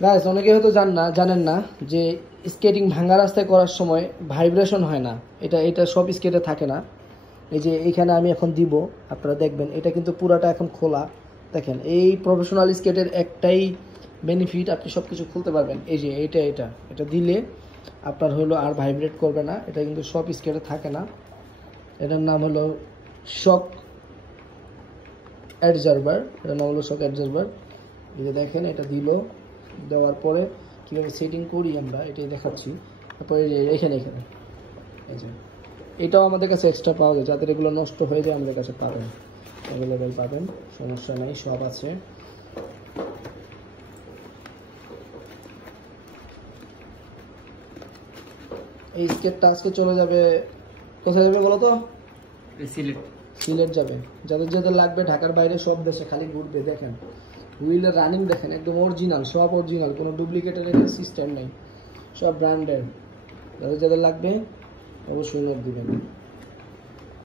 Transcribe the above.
Guys অনেকে হয়তো জানেন না যে স্কেটিং ভাঙা রাস্তায় করার সময় ভাইব্রেশন হয় না, এটা সব স্কেটে থাকে না। এই যে এইখানে আমি এখন দিব, আপনারা দেখবেন এটা কিন্তু পুরাটা এখন খোলা। দেখেন এই প্রফেশনাল স্কেটের একটাই বেনিফিট, আপনি সব কিছু খুলতে পারবেন। এই যে এটা দিলে আপনার হলো আর ভাইব্রেট করবে না। এটা কিন্তু সব স্কেটে থাকে না। এটার নাম হলো শক অ্যাডজার্ভার। এটার নাম হলো শক অ্যাডজার্ভার। এই যে দেখেন এটা দেওয়ার পরে কীভাবে সেটিং করি আমরা এটাই দেখাচ্ছি। তারপরে এখানে এই যে এটাও আমাদের কাছে এক্সট্রা পাওয়া যায়, যাদের এগুলো নষ্ট হয়ে যায় আমাদের কাছে পাবেন, অ্যাভেলেবেল পাবেন, সমস্যা নেই, সব আছে। এই স্কেটটা আজকে চলে যাবে কোথায় যাবে বলো তো? সিলেট যাবে। যাদের লাগবে ঢাকার বাইরে সব দেশে খালি ঘুরবে। দেখেন হুইলের রানিং দেখেন, একদম অরিজিনাল, সব অরিজিনাল, কোনো ডুপ্লিকেটের এখানে সিস্টেম নেই, সব ব্র্যান্ডেড। যাদের লাগবে অবশ্যই নোট দিবেন।